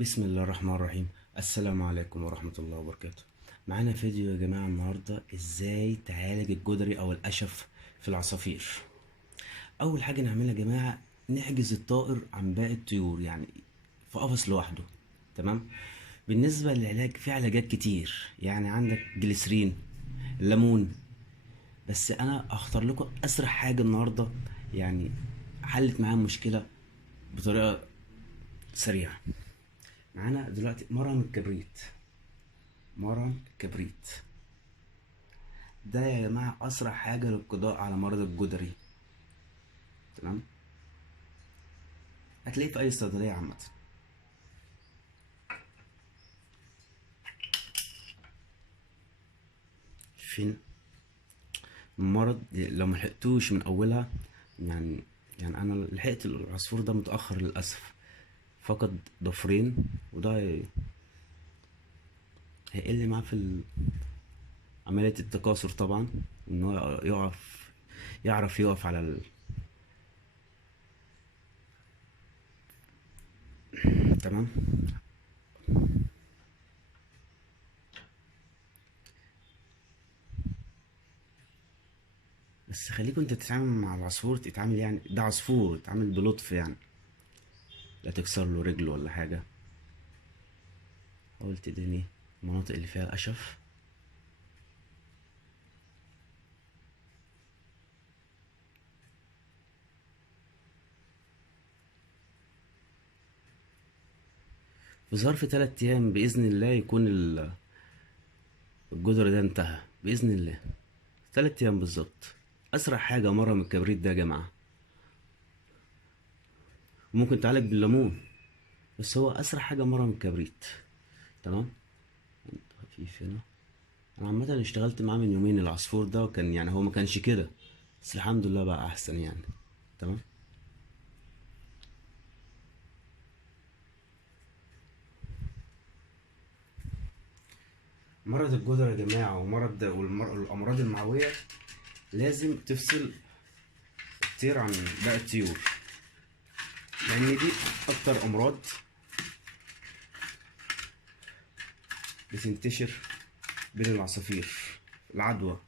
بسم الله الرحمن الرحيم. السلام عليكم ورحمة الله وبركاته. معانا فيديو يا جماعة النهاردة ازاي تعالج الجدري او القشف في العصافير. اول حاجة نعملها يا جماعة، نحجز الطائر عن باقي الطيور، يعني في قفص لوحده. تمام. بالنسبة للعلاج في علاجات كتير، يعني عندك جليسرين، ليمون، بس انا اختار لكم اسرع حاجة النهاردة، يعني حلت معايا المشكلة بطريقة سريعة. معانا دلوقتي مرهم الكبريت. مرهم كبريت ده يا جماعة أسرع حاجة للقضاء على مرض الجدري. تمام. هتلاقيه في أي صيدلية عامة. فين المرض لو ملحقتوش من أولها، يعني يعني أنا لحقت العصفور ده متأخر للأسف، فقد ضفرين، وده هيقل معاه في عملية التكاثر طبعا، إن هو يعرف يقف على تمام. بس خليكم انت تتعامل مع العصفور، تتعامل يعني ده عصفور، تتعامل بلطف يعني، لا تكسر له رجله ولا حاجة. حاول تدهني المناطق اللي فيها قشف. في ظرف 3 أيام بإذن الله يكون الجدر ده انتهى بإذن الله. 3 أيام بالظبط. أسرع حاجة مرهم الكبريت ده يا جماعة. ممكن تعالج بالليمون، بس هو أسرع حاجة مرهم الكبريت. تمام. خفيف هنا. أنا عامة اشتغلت معاه من يومين العصفور ده، وكان يعني هو ما كانش كده، بس الحمد لله بقى أحسن يعني. تمام. مرض الجدر يا جماعة والأمراض المعوية لازم تفصل الطير عن باقي الطيور، لأن دي أكتر أمراض بتنتشر بين العصافير. العدوى